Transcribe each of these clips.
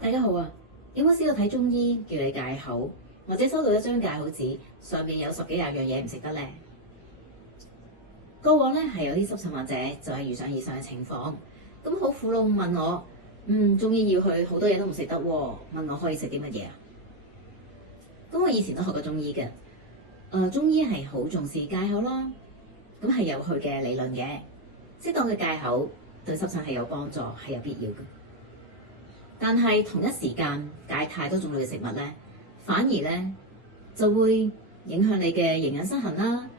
大家好啊！有冇試過睇中醫叫你戒口，或者收到一張戒口紙，上面有10幾廿樣嘢唔食得呢？過往呢係有啲濕疹患者就係遇上以上嘅情況，咁好苦惱問我，中醫要去好多嘢都唔食得喎，問我可以食啲乜嘢啊？咁我以前都學過中醫嘅，中醫係好重視戒口啦，咁係有佢嘅理論嘅，適當嘅戒口對濕疹係有幫助，係有必要嘅。但係同一時間戒太多種類嘅食物咧，反而咧就會影響你嘅營養失衡啦，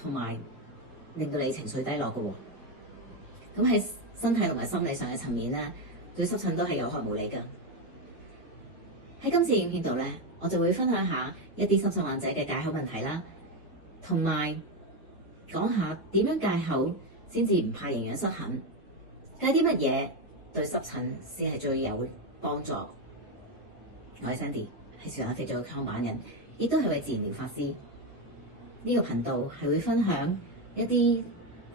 同埋令到你情緒低落嘅喎。咁喺身體同埋心理上嘅層面咧，對濕疹都係有害無利㗎。喺今次影片度咧，我就會分享下一啲濕疹患者嘅戒口問題啦，同埋講下點樣戒口先至唔怕營養失衡，戒啲乜嘢對濕疹先係最有幫助。我係 Sandy，係小兒肥皂嘅創辦人，亦都係位自然療法師。呢個頻道係會分享一啲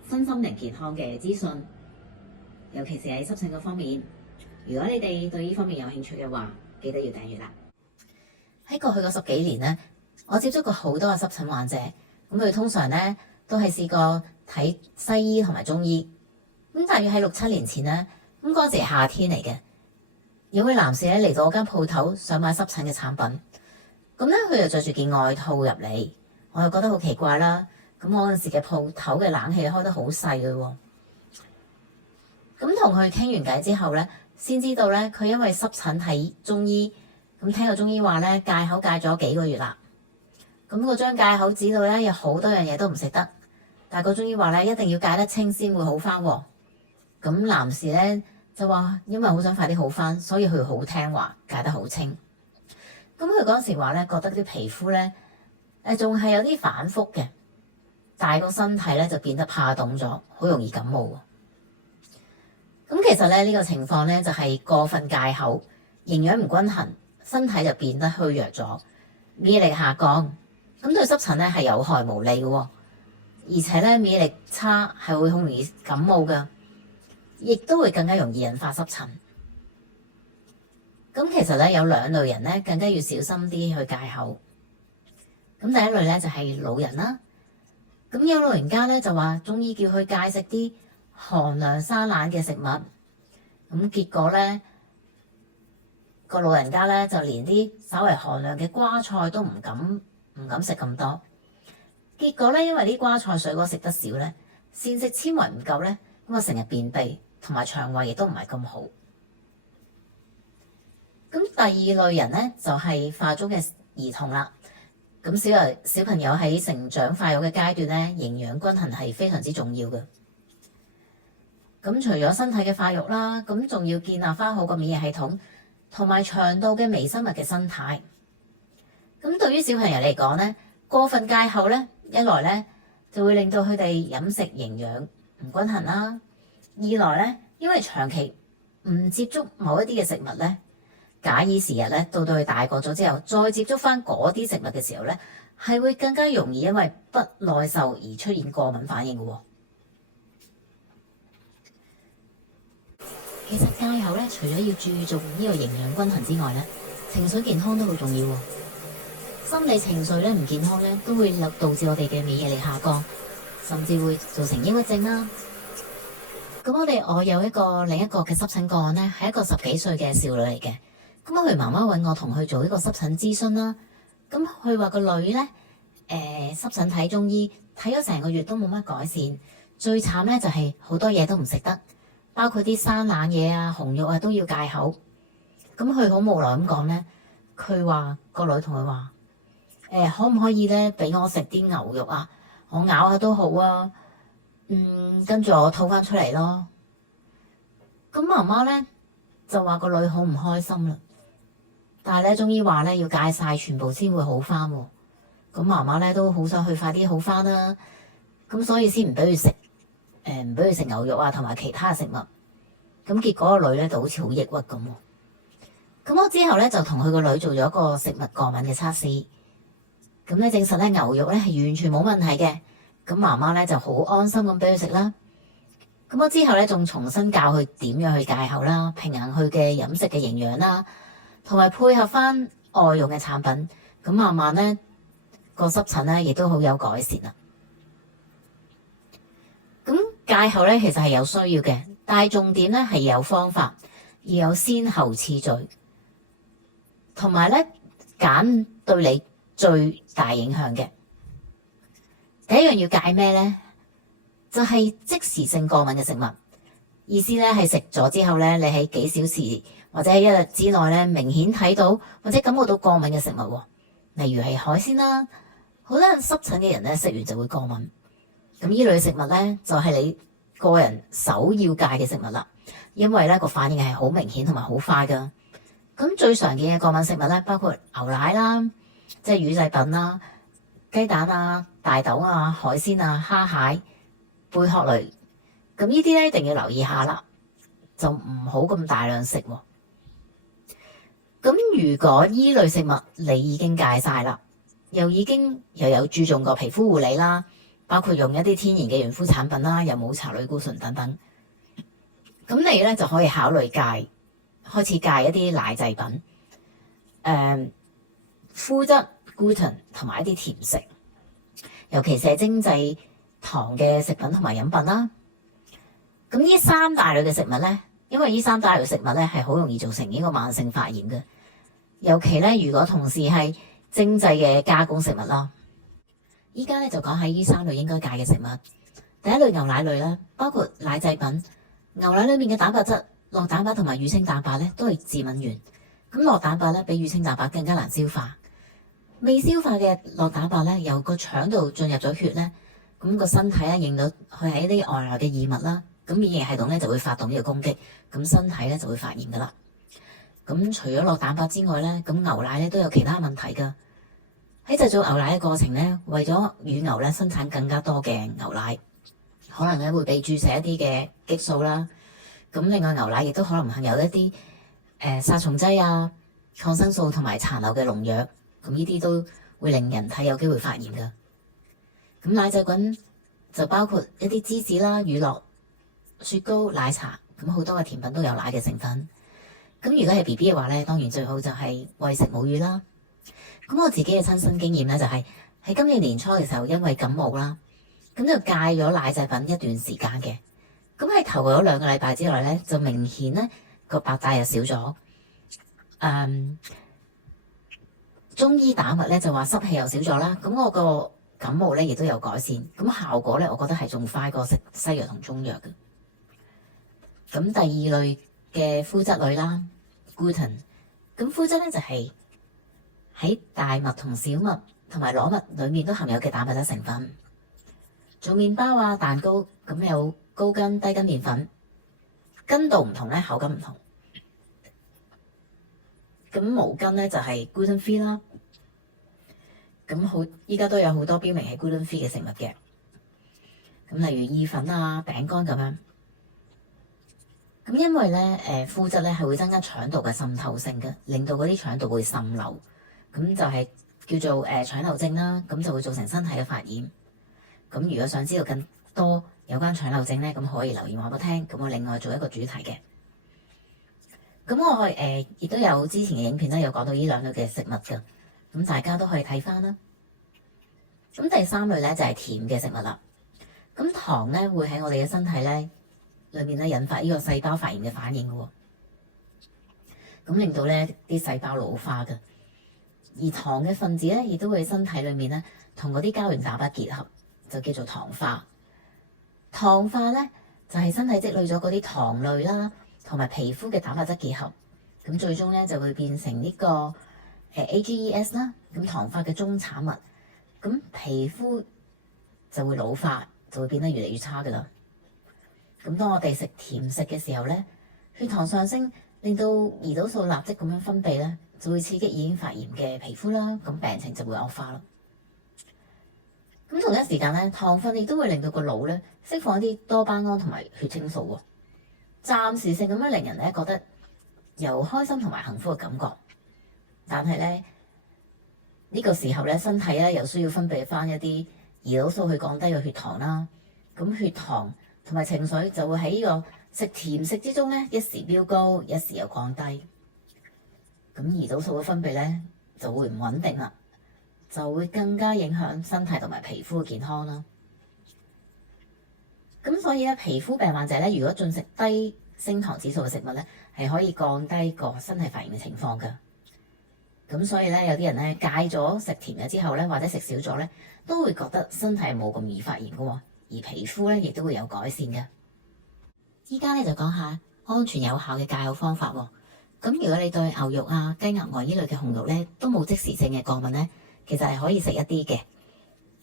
身心靈健康嘅資訊，尤其是喺濕疹嗰方面。如果你哋對呢方面有興趣嘅話，記得要訂閱啦。喺過去嗰10幾年咧，我接觸過好多嘅濕疹患者，咁佢通常咧都係試過睇西醫同埋中醫。咁大約喺6、7年前咧，咁嗰時係夏天嚟嘅，有位男士咧嚟到我間鋪頭想買濕疹嘅產品，咁咧佢就着住件外套入嚟，我就覺得好奇怪啦。咁我嗰陣時嘅鋪頭嘅冷氣開得好細嘅喎，咁同佢傾完偈之後咧，先知道咧佢因為濕疹睇中醫，咁聽個中醫話咧戒口戒咗幾個月啦。咁嗰張戒口紙度咧有好多樣嘢都唔食得，但係個中醫話咧一定要戒得清先會好返喎。咁男士咧就話，因為好想快啲好返，所以佢好聽話，戒得好清。咁佢嗰時話咧，覺得啲皮膚咧仲係有啲反覆嘅，但係個身體咧就變得怕凍咗，好容易感冒。咁其實咧呢個情況咧就係過分戒口，營養唔均衡，身體就變得虛弱咗，免疫力下降，咁對濕疹咧係有害無利嘅，而且咧免疫力差係會好容易感冒㗎，亦都會更加容易引發濕疹。咁其實咧有2類人咧更加要小心啲去戒口。咁第一類咧就係老人啦。咁有老人家咧就話中醫叫佢戒食啲寒涼生冷嘅食物，咁結果咧個老人家咧就連啲稍為寒涼嘅瓜菜都唔敢食咁多。結果咧因為啲瓜菜水果食得少咧，膳食纖維唔夠咧，咁啊成日便秘，同埋腸胃亦都唔係咁好。咁第二類人咧就係發中嘅兒童啦。咁小朋友喺成長發育嘅階段咧，營養均衡係非常之重要嘅。咁除咗身體嘅發育啦，咁仲要建立翻好個免疫系統，同埋腸道嘅微生物嘅生態。咁對於小朋友嚟講咧，過分戒口咧，一來咧就會令到佢哋飲食營養唔均衡啦；二來咧，因為長期唔接觸某一啲嘅食物咧，假以時日咧，到佢大個咗之後，再接觸翻嗰啲食物嘅時候咧，係會更加容易因為不耐受而出現過敏反應嘅。其實戒口咧，除咗要注重呢個營養均衡之外咧，情緒健康都好重要。心理情緒咧唔健康咧，都會導致我哋嘅免疫力下降，甚至會造成抑鬱症啦。咁我有另一個嘅濕疹個案咧，係一個10幾歲嘅少女嚟嘅。咁佢媽媽揾我同佢做一個濕疹諮詢啦。咁佢話個女咧，濕疹睇中醫睇咗成個月都冇乜改善，最慘咧就係好多嘢都唔食得，包括啲生冷嘢啊、紅肉啊都要戒口。咁佢好無奈咁講咧，佢話個女同佢話，可唔可以咧俾我食啲牛肉啊？我咬下都好啊。跟住我吐翻出嚟咯。咁媽媽咧就話個女好唔開心啦。但係咧，中醫話咧要戒晒全部先會好翻。咁媽媽咧都好想去快啲好翻啦。咁所以先唔俾佢食，唔俾佢食牛肉啊，同埋其他食物。咁結果個女咧就好似好抑鬱咁。咁我之後咧就同佢個女做咗一個食物過敏嘅測試。咁咧證實咧牛肉咧係完全冇問題嘅。咁媽媽咧就好安心咁俾佢食啦。咁我之後咧仲重新教佢點樣去戒口啦，平衡佢嘅飲食嘅營養啦，同埋配合翻外用嘅產品，咁慢慢咧個濕疹咧亦都好有改善啦。咁戒口咧其實係有需要嘅，但係重點咧係有方法，要有先後次序，同埋咧揀對你最大影響嘅。第一樣要戒咩咧？就係即時性過敏嘅食物，意思咧係食咗之後咧，你喺幾小時或者喺一日之內咧，明顯睇到或者感覺到過敏嘅食物，例如係海鮮啦。好多人濕疹嘅人咧，食完就會過敏。咁呢類食物咧，就係你個人首要戒嘅食物啦，因為咧個反應係好明顯同埋好快噶。咁最常見嘅過敏食物咧，包括牛奶啦，即係乳製品啦、雞蛋啊、大豆啊、海鮮啊、蝦蟹、貝殼類。咁呢啲咧一定要留意下啦，就唔好咁大量食。咁如果依類食物你已經戒晒啦，又有注重過皮膚護理啦，包括用一啲天然嘅潤膚產品啦，又冇茶類固醇等等，咁你咧就可以考慮開始戒一啲奶製品、麩質、gluten 同埋一啲甜食，尤其是係精製糖嘅食品同埋飲品啦。咁呢三大類嘅食物咧，因為呢三大類食物咧係好容易造成呢個慢性發炎嘅，尤其咧如果同時係精製嘅加工食物啦。依家咧就講喺呢三類應該戒嘅食物。第一類牛奶類啦，包括奶製品，牛奶裏面嘅蛋白質、酪蛋白同埋乳清蛋白咧都係致敏源。咁酪蛋白咧比乳清蛋白更加難消化，未消化嘅酪蛋白咧由個腸度進入咗血咧，咁個身體咧認到佢係一啲外來嘅異物啦，咁免疫系統咧就會發動呢個攻擊，咁身體咧就會發炎噶啦。咁除咗酪蛋白之外咧，咁牛奶咧都有其他問題噶。喺製造牛奶嘅過程咧，為咗乳牛咧生產更加多嘅牛奶，可能咧會被注射一啲嘅激素啦。咁另外牛奶亦都可能含有一啲殺蟲劑啊、抗生素同埋殘留嘅農藥，咁呢啲都會令人體有機會發炎噶。咁奶製品就包括一啲芝士啦、乳酪、雪糕、奶茶，咁好多嘅甜品都有奶嘅成分。咁如果係 BB 嘅話咧，當然最好就係餵食母乳啦。咁我自己嘅親身經驗咧，就係喺今年年初嘅時候，因為感冒啦，咁就戒咗奶製品一段時間嘅。咁喺頭嗰2個禮拜之內咧，就明顯咧個白帶又少咗。中醫打脈咧就話濕氣又少咗啦。咁我個感冒咧亦都有改善。咁效果咧，我覺得係仲快過食西藥同中藥嘅。咁第二類嘅麩質類啦 ，gluten。咁麩質咧就係喺大麥同小麥同埋裸麥裡面都含有嘅蛋白質成分，做麵包啊、蛋糕咁有高筋、低筋麵粉，筋度唔同咧，口感唔同。咁無筋咧就係 gluten free 啦，咁依家都有好多標明係 gluten free 嘅食物嘅，咁例如意粉啊、餅乾咁樣。咁因為咧麩質咧係會增加腸道嘅滲透性嘅，令到嗰啲腸道會滲漏。咁就係叫做腸漏症啦，咁就會造成身體嘅發炎。咁如果想知道更多有關腸漏症咧，咁可以留言話俾我聽，咁我另外做一個主題嘅。咁我亦都有之前嘅影片咧，有講到呢兩類嘅食物噶，咁大家都可以睇翻啦。咁第三類咧就係甜嘅食物啦。咁糖咧會喺我哋嘅身體咧裏面咧引發呢個細胞發炎嘅反應嘅，咁令到咧啲細胞老化嘅。而糖嘅分子咧，亦都會喺身體裏面咧，同嗰啲膠原蛋白結合，就叫做糖化。糖化咧就係身體積累咗嗰啲糖類啦，同埋皮膚嘅蛋白質結合，咁最終咧就會變成呢個AGEs 啦。咁糖化嘅終產物，咁皮膚就會老化，就會變得越嚟越差噶啦。咁當我哋食甜食嘅時候咧，血糖上升，令到胰島素立即咁樣分泌咧，就會刺激已經發炎嘅皮膚啦，咁病情就會惡化咯。咁同一時間咧，糖分亦都會令到個腦咧釋放一啲多巴胺同埋血清素喎，暫時性咁樣令人咧覺得有開心同埋幸福嘅感覺。但係咧呢個時候咧，身體咧又需要分泌翻一啲胰島素去降低個血糖啦。咁血糖同埋情緒就會喺呢個食甜食之中咧，一時飆高，一時又降低。咁胰島素嘅分泌咧就會唔穩定啦，就會更加影響身體同埋皮膚嘅健康啦。咁所以咧，皮膚病患者咧，如果進食低升糖指數嘅食物咧，係可以降低個身體發炎嘅情況㗎。咁所以咧，有啲人咧戒咗食甜嘅之後咧，或者食少咗咧，都會覺得身體冇咁易發炎㗎喎，而皮膚咧亦都會有改善嘅。依家咧就講下安全有效嘅戒口方法喎。咁如果你對牛肉啊、雞鴨鵝呢類嘅紅肉咧都冇即時性嘅過敏咧，其實係可以食一啲嘅。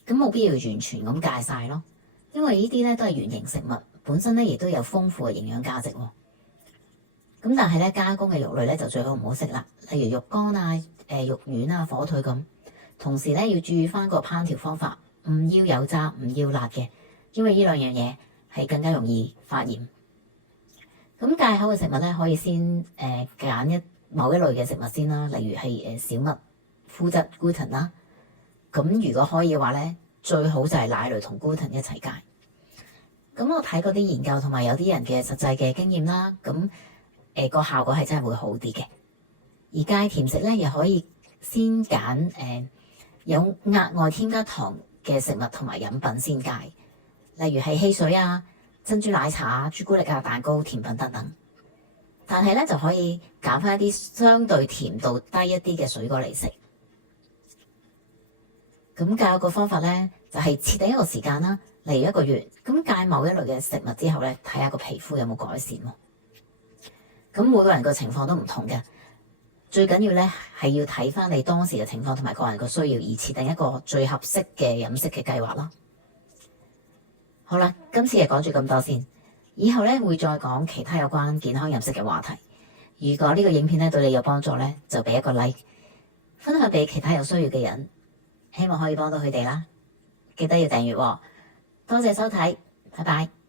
咁冇必要完全咁戒晒咯。因為呢啲咧都係原形食物，本身咧亦都有豐富嘅營養價值喎。咁但係咧加工嘅肉類咧就最好唔好食啦，例如肉乾啊、肉丸啊、火腿咁。同時咧要注意翻個烹調方法，唔要油炸，唔要辣嘅，因為呢兩樣嘢係更加容易發炎。咁戒口嘅食物咧可以先揀某一類嘅食物先啦，例如係小麥麩質 gluten 啦。咁如果可以嘅話咧，最好就係奶類同 gluten 一齊戒。咁我睇過啲研究同埋有啲人嘅實際嘅經驗啦，咁個效果係真係會好啲嘅。而戒甜食咧，又可以先揀有額外添加糖嘅食物同埋飲品先戒，例如係汽水啊、珍珠奶茶啊、朱古力啊、蛋糕、甜品等等。但係咧就可以揀翻一啲相對甜度低一啲嘅水果嚟食。咁戒個方法咧，就係設定一個時間啦，例如1個月。咁戒某一類嘅食物之後咧，睇下個皮膚有冇改善喎。咁每個人個情況都唔同嘅，最緊要咧係要睇翻你當時嘅情況同埋個人個需要，而設定一個最合適嘅飲食嘅計劃咯。好啦，今次就講住咁多先，以後咧會再講其他有關健康飲食嘅話題。如果呢個影片咧對你有幫助咧，就俾一個 like， 分享俾其他有需要嘅人。希望可以幫到佢哋啦，記得要訂閱喎。多謝收睇，拜拜。